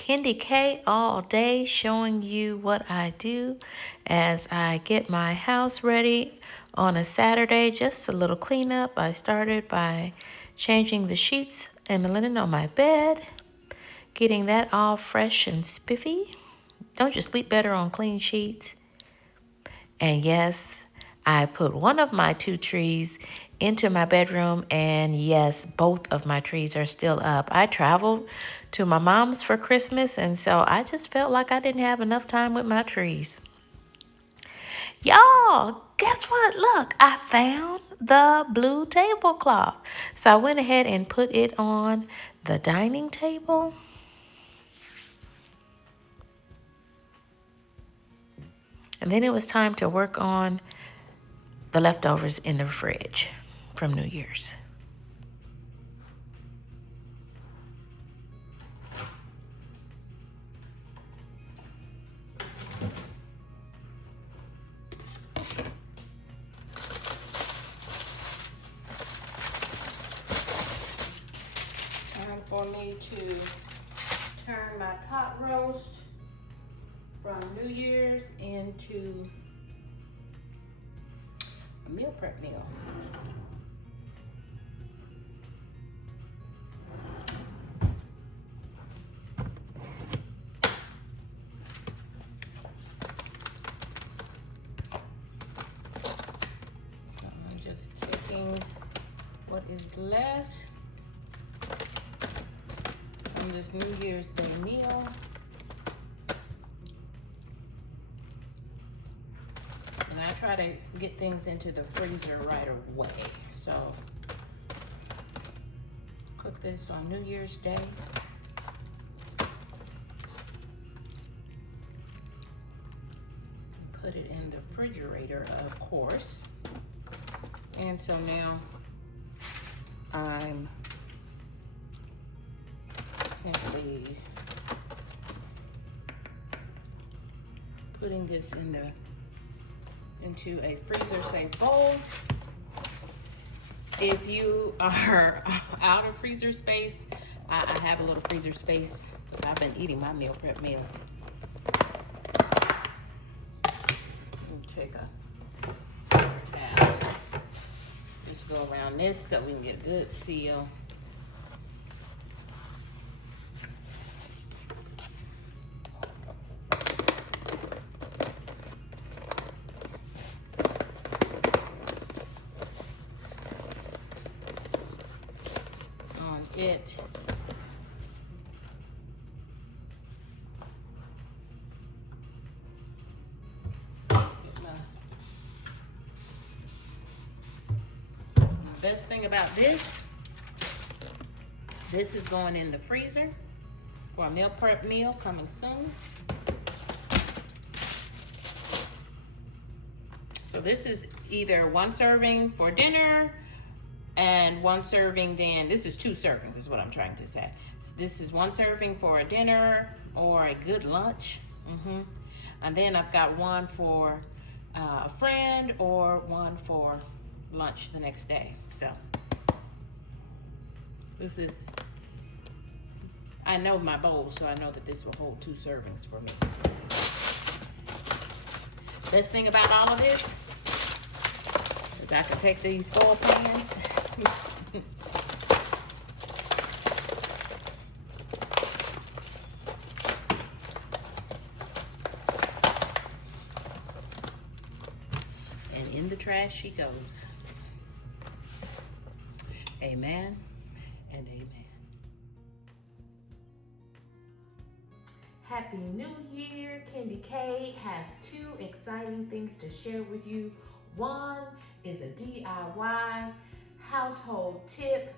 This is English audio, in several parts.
Kendi K all day, showing you what I do as I get my house ready on a Saturday. Just a little cleanup. I started by changing the sheets and the linen on my bed, getting that all fresh and spiffy. Don't you sleep better on clean sheets? And yes, I put one of my two trees into my bedroom, and yes, both of my trees are still up. I traveled to my mom's for Christmas, and so I just felt like I didn't have enough time with my trees. Y'all, guess what? Look, I found the blue tablecloth. So I went ahead and put it on the dining table. And then it was time to work on the leftovers in the fridge from New Year's. Time for me to turn my pot roast from New Year's into a meal prep meal. So I'm just taking what is left from this New Year's Day meal. And I try to get things into the freezer right away. So cook this on New Year's Day. Put it in the refrigerator, of course. And so now I'm simply putting this into a freezer safe bowl. If you are out of freezer space, I have a little freezer space because I've been eating my meal prep meals. Take a towel. Just go around this so we can get a good seal. On it. Best thing about this is going in the freezer for a meal prep meal coming soon. So this is either one serving for dinner and one serving then, this is 2 servings is what I'm trying to say. So this is 1 serving for a dinner or a good lunch. And then I've got one for a friend or one for lunch the next day. So this is, I know my bowl, so I know that this will hold 2 servings for me. Best thing about all of this is I can take these 4 pans and in the trash she goes. Amen and amen. Happy New Year. Kendi K has 2 exciting things to share with you. One is a DIY household tip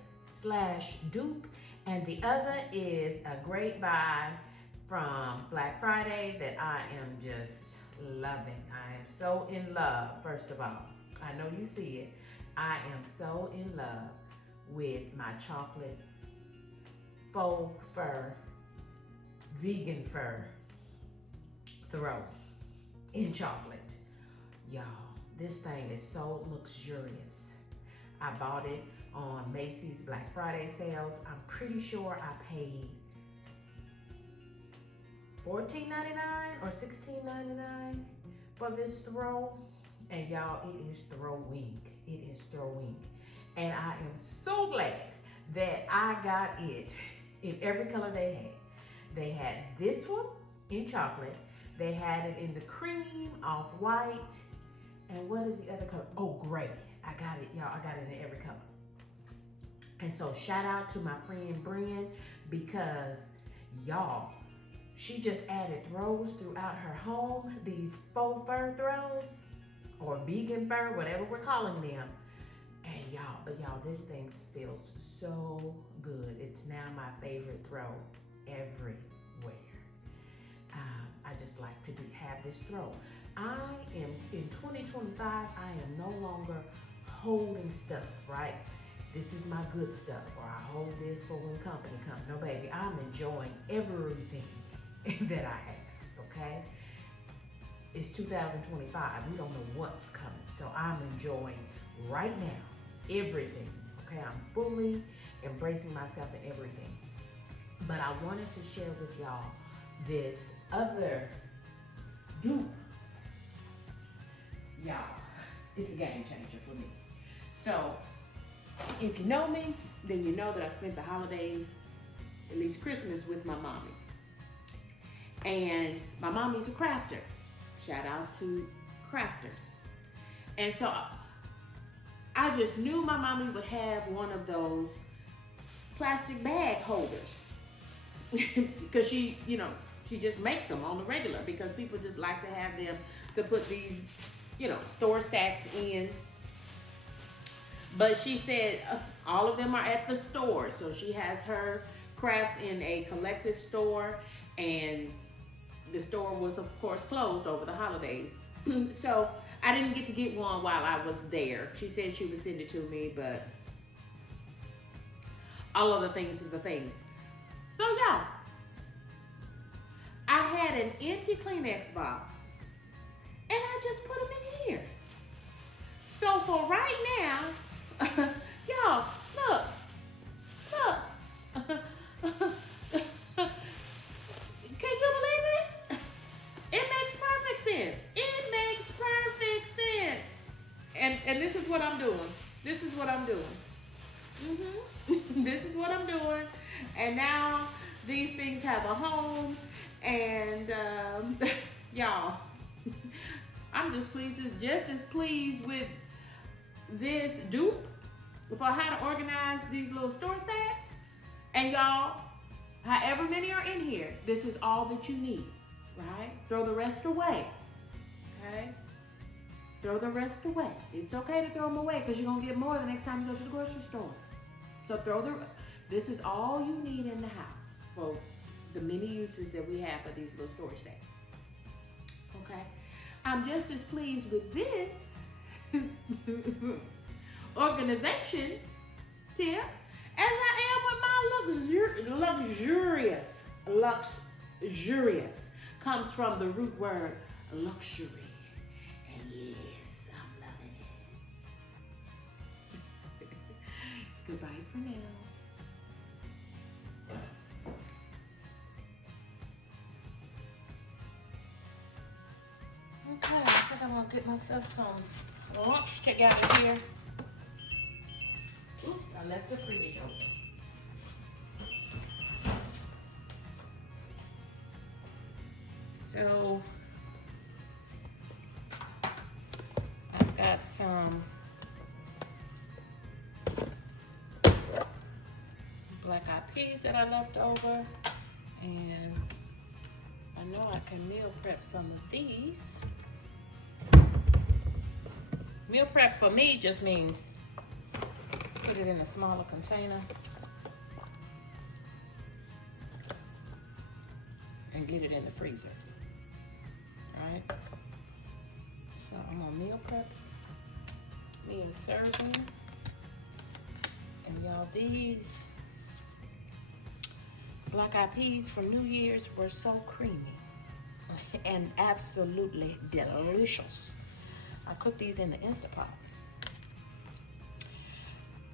/ dupe, and the other is a great buy from Black Friday that I am just loving. I am so in love. First of all, I know you see it. I am so in love with my chocolate faux fur, vegan fur throw in chocolate. Y'all, this thing is so luxurious. I bought it on Macy's Black Friday sales. I'm pretty sure I paid $14.99 or $16.99 for this throw. And y'all, it is throwing. It is throwing. And I am so glad that I got it in every color they had. They had this one in chocolate. They had it in the cream, off-white. And what is the other color? Oh, gray. I got it, y'all. I got it in every color. And so shout out to my friend Brian, because y'all, she just added throws throughout her home, these faux fur throws, or vegan fur, whatever we're calling them. And y'all, this thing feels so good. It's now my favorite throw everywhere. I just like to have this throw. I am, in 2025, I am no longer holding stuff, right? This is my good stuff, or I hold this for when company comes. No, baby, I'm enjoying everything that I have, okay? It's 2025. We don't know what's coming. So I'm enjoying right now everything, okay? I'm fully embracing myself in everything. But I wanted to share with y'all this other dupe. Y'all, it's a game changer for me. So, if you know me, then you know that I spent the holidays, at least Christmas, with my mommy. And my mommy's a crafter. Shout out to crafters. And so I just knew my mommy would have one of those plastic bag holders. Because she just makes them on the regular, because people just like to have them to put these, store sacks in. But she said all of them are at the store. So she has her crafts in a collective store, and the store was, of course, closed over the holidays. So I didn't get to get one while I was there. She said she would send it to me, but all of the things are the things. So y'all, I had an empty Kleenex box, and I just put them in here. So for right now, y'all, look. Can you believe it? It makes perfect sense. It makes perfect sense. And this is what I'm doing. This is what I'm doing. This is what I'm doing. And now these things have a home. And y'all, I'm just as pleased with this dupe for how to organize these little store sacks. And y'all, however many are in here, this is all that you need, right? Throw the rest away, okay? Throw the rest away. It's okay to throw them away, because you're gonna get more the next time you go to the grocery store. So this is all you need in the house for the many uses that we have for these little storage sacks, okay? I'm just as pleased with this organization tip as I am with my luxurious. Comes from the root word luxury. And yes, I'm loving it. Goodbye for now. Okay, I think I'm gonna get myself some lunch together here. Oops, I left the fridge open. So I've got some black eyed peas that I left over, and I know I can meal prep some of these. Meal prep for me just means put it in a smaller container and get it in the freezer. All right? So I'm gonna meal prep me a serving. And y'all, these black eyed peas from New Year's were so creamy and absolutely delicious. I cooked these in the Instapot.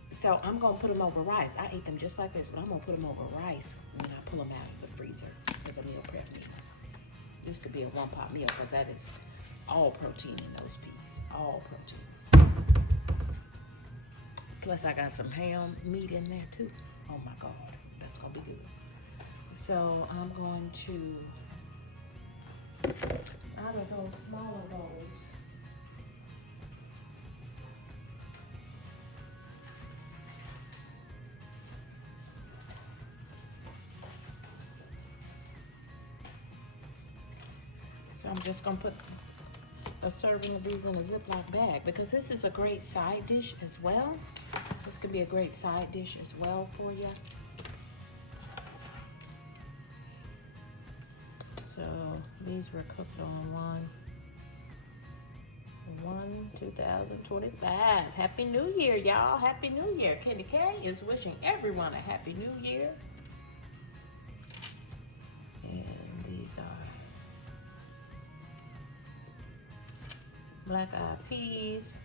So I'm gonna put them over rice. I ate them just like this, but I'm gonna put them over rice when I pull them out of the freezer as a meal prep meal. This could be a one-pot meal because that is all protein in those peas. All protein. Plus I got some ham meat in there too. Oh my God, that's gonna be good. So I'm going to, out of those smaller bowls, so I'm just gonna put a serving of these in a Ziploc bag because this is a great side dish as well. This could be a great side dish as well for you. So these were cooked on 1/2025. Happy New Year, y'all. Happy New Year. Candy K is wishing everyone a Happy New Year. And these are black-eyed peas.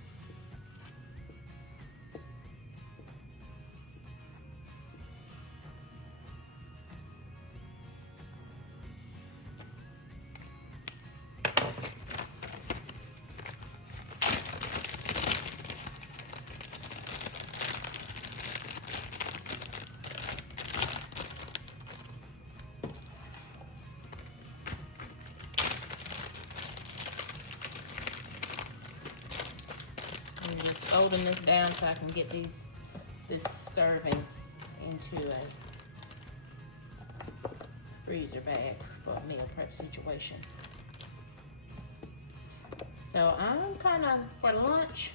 I'm just folding this down so I can get this serving into a freezer bag for a meal prep situation. So I'm kind of, for lunch,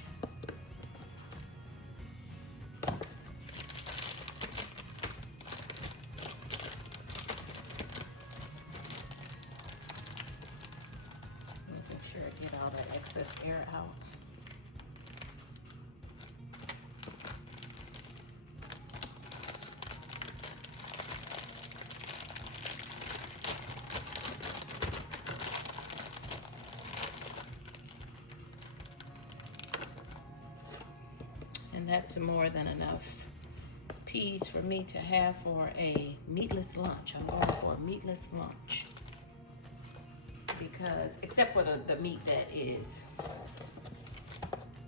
making sure I get all that excess air out. And that's more than enough peas for me to have for a meatless lunch. I'm going for a meatless lunch. Because, except for the meat that is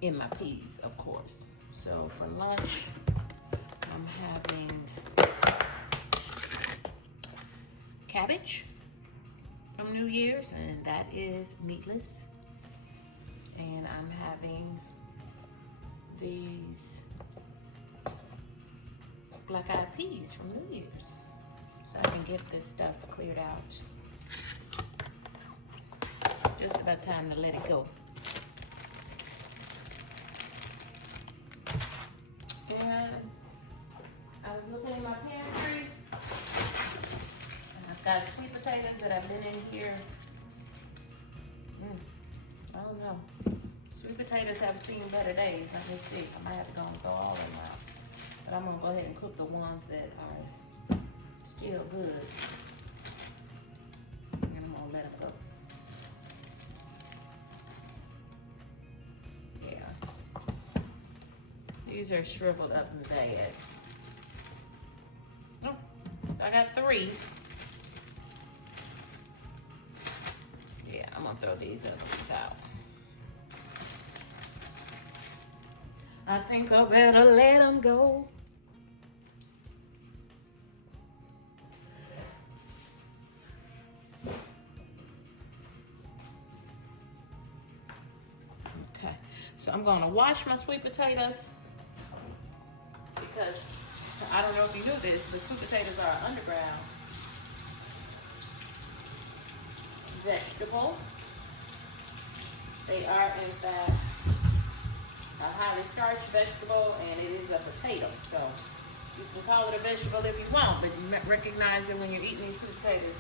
in my peas, of course. So for lunch, I'm having cabbage from New Year's, and that is meatless. And I'm having these black-eyed peas from New Year's. So I can get this stuff cleared out. Just about time to let it go. And I was looking in my pantry, and I've got sweet potatoes that have been in here. I don't know. Sweet potatoes have seen better days. Let me see. I might have to go and throw all of them out. But I'm going to go ahead and cook the ones that are still good. And I'm going to let them go. Yeah. These are shriveled up and bad. Oh, so I got 3. Yeah, I'm going to throw these other ones out. I think I better let them go. Okay, so I'm gonna wash my sweet potatoes because I don't know if you knew this, but sweet potatoes are an underground vegetable. They are, in fact, a highly starched vegetable, and it is a potato. So you can call it a vegetable if you want, but you recognize that when you're eating these sweet potatoes,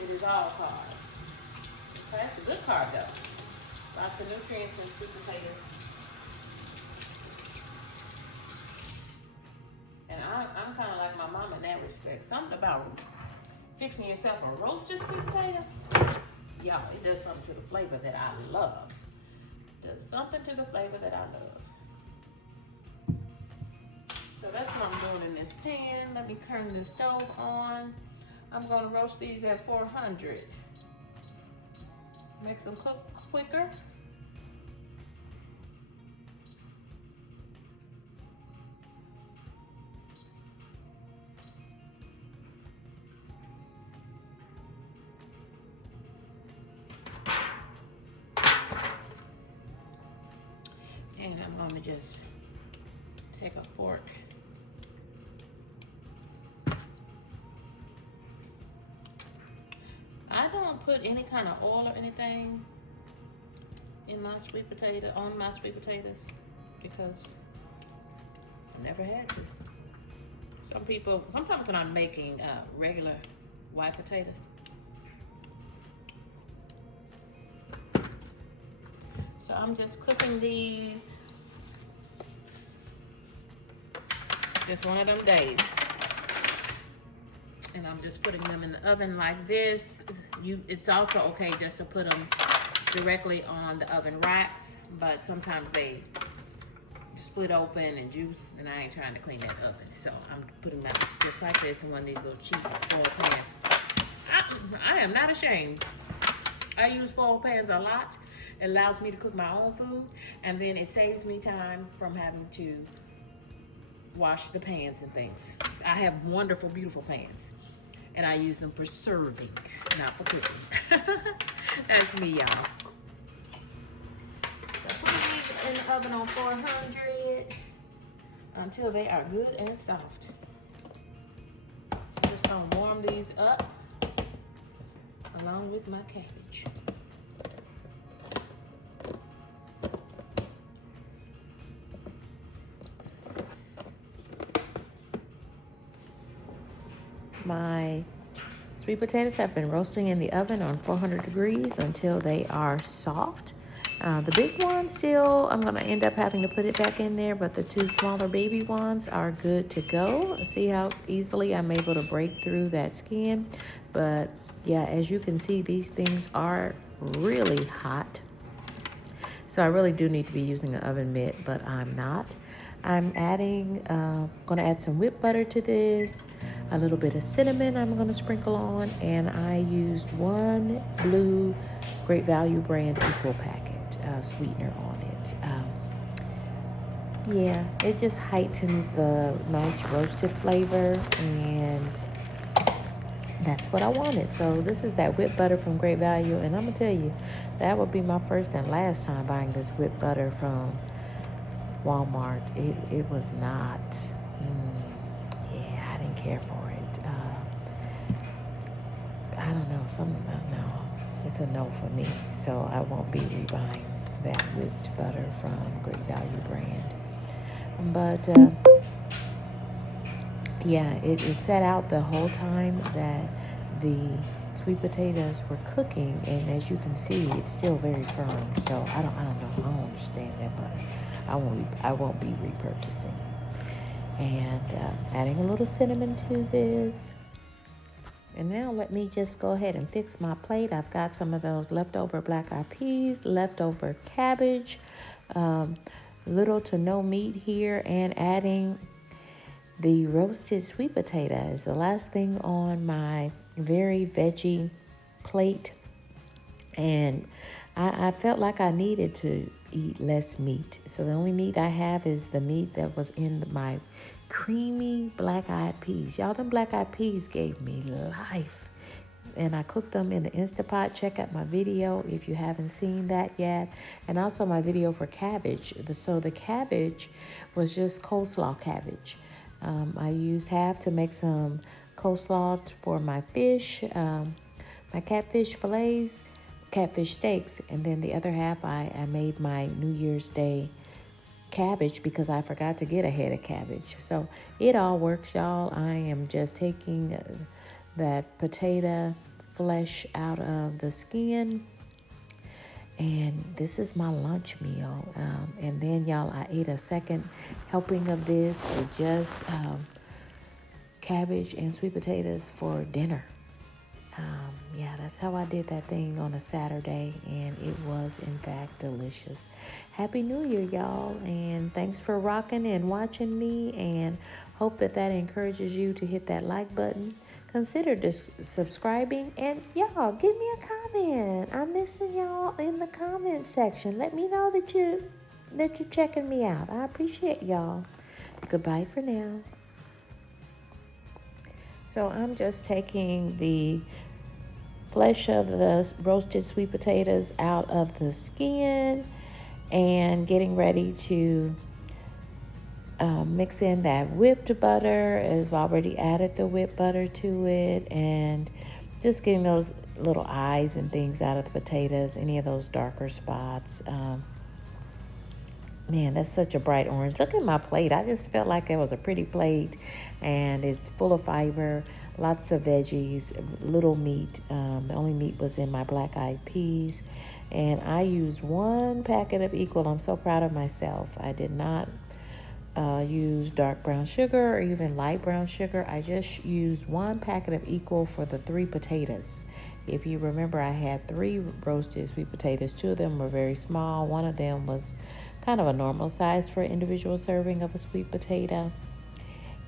it is all carbs. Okay, it's a good carb though. Lots of nutrients in sweet potatoes. And I'm kind of like my mom in that respect. Something about fixing yourself a roasted sweet potato, y'all, it does something to the flavor that I love. Does something to the flavor that I love. So that's what I'm doing in this pan. Let me turn the stove on. I'm gonna roast these at 400. Makes them cook quicker. And I'm going to just take a fork. I don't put any kind of oil or anything in my sweet potato, on my sweet potatoes, because I never had to. Some people, sometimes when I'm making regular white potatoes, so I'm just cooking these just one of them days. And I'm just putting them in the oven like this. It's also okay just to put them directly on the oven racks, but sometimes they split open and juice, and I ain't trying to clean that oven. So I'm putting them just like this in one of these little cheap foil pans. I am not ashamed. I use foil pans a lot. It allows me to cook my own food, and then it saves me time from having to wash the pans and things. I have wonderful, beautiful pans, and I use them for serving, not for cooking. That's me, y'all. So put these in the oven on 400 until they are good and soft. I'm just gonna warm these up along with my cabbage. My sweet potatoes have been roasting in the oven on 400 degrees until they are soft. The big one still, I'm gonna end up having to put it back in there, but the two smaller baby ones are good to go. See how easily I'm able to break through that skin. But yeah, as you can see, these things are really hot. So I really do need to be using an oven mitt, but I'm not. I'm gonna add some whipped butter to this, a little bit of cinnamon I'm gonna sprinkle on, and I used one blue Great Value brand equal packet sweetener on it. Yeah, it just heightens the nice roasted flavor, and that's what I wanted. So this is that whipped butter from Great Value, and I'm gonna tell you, that would be my first and last time buying this whipped butter from Walmart. It was not, I didn't care for it. I don't know, no, it's a no for me. So I won't be rebuying that whipped butter from Great Value brand. But yeah, it sat out the whole time that the sweet potatoes were cooking, and as you can see, it's still very firm. So I don't know. I don't understand that butter. I won't be repurchasing. And adding a little cinnamon to this. And now let me just go ahead and fix my plate. I've got some of those leftover black eyed peas, leftover cabbage, little to no meat here, and adding the roasted sweet potatoes. The last thing on my very veggie plate. And I felt like I needed to eat less meat. So the only meat I have is the meat that was in my creamy black-eyed peas. Y'all, them black-eyed peas gave me life. And I cooked them in the Instapot. Check out my video if you haven't seen that yet. And also my video for cabbage. So the cabbage was just coleslaw cabbage. I used half to make some coleslaw for my fish, my catfish fillets, catfish steaks, and then the other half I made my New Year's Day cabbage because I forgot to get a head of cabbage. So it all works, y'all. I am just taking that potato flesh out of the skin, and this is my lunch meal. And then, y'all, I ate a second helping of this with just cabbage and sweet potatoes for dinner. Yeah, that's how I did that thing on a Saturday, and it was, in fact, delicious. Happy New Year, y'all, and thanks for rocking and watching me, and hope that encourages you to hit that like button. Consider subscribing, and y'all, give me a comment. comment. I'm missing y'all in the comment section. Let me know that you're checking me out. I appreciate y'all. Goodbye for now. So I'm just taking the flesh of the roasted sweet potatoes out of the skin and getting ready to mix in that whipped butter. I've already added the whipped butter to it, and just getting those little eyes and things out of the potatoes, any of those darker spots. Man, that's such a bright orange. Look at my plate. I just felt like it was a pretty plate, and it's full of fiber, lots of veggies, little meat. The only meat was in my black eyed peas, and I used one packet of Equal. I'm so proud of myself. I did not use dark brown sugar or even light brown sugar. I just used one packet of Equal for the 3 potatoes. If you remember, I had 3 roasted sweet potatoes. 2 of them were very small. One of them was kind of a normal size for an individual serving of a sweet potato.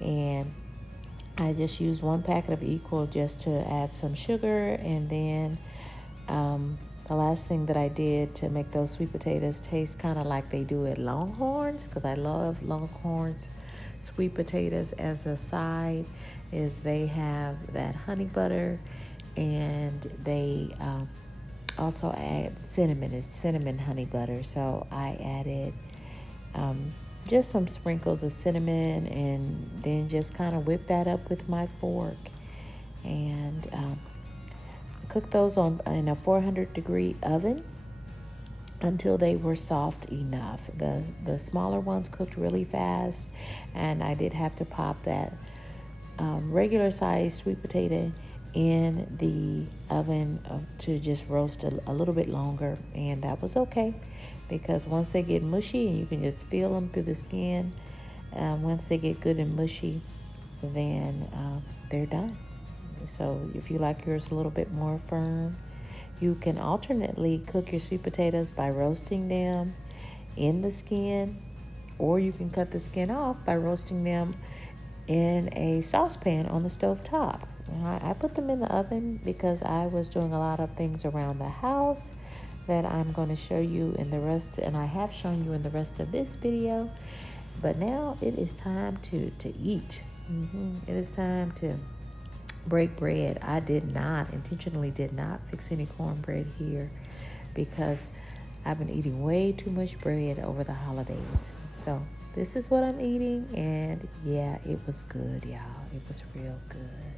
And I just used one packet of Equal just to add some sugar. And then the last thing that I did to make those sweet potatoes taste kind of like they do at Longhorns, because I love Longhorns sweet potatoes as a side, is they have that honey butter, and they also add cinnamon. It's cinnamon honey butter. So I added just some sprinkles of cinnamon, and then just kind of whip that up with my fork, and cook those in a 400-degree oven until they were soft enough. The smaller ones cooked really fast, and I did have to pop that regular size sweet potato in the oven to just roast a little bit longer, and that was okay, because once they get mushy, and you can just feel them through the skin, once they get good and mushy, then they're done. So if you like yours a little bit more firm, you can alternately cook your sweet potatoes by roasting them in the skin, or you can cut the skin off by roasting them in a saucepan on the stove top. I put them in the oven because I was doing a lot of things around the house that I'm going to show you in the rest, and I have shown you in the rest of this video. But now it is time to eat. It is time to break bread. I intentionally did not fix any cornbread here, because I've been eating way too much bread over the holidays. So this is what I'm eating, and yeah, it was good, y'all. It was real good.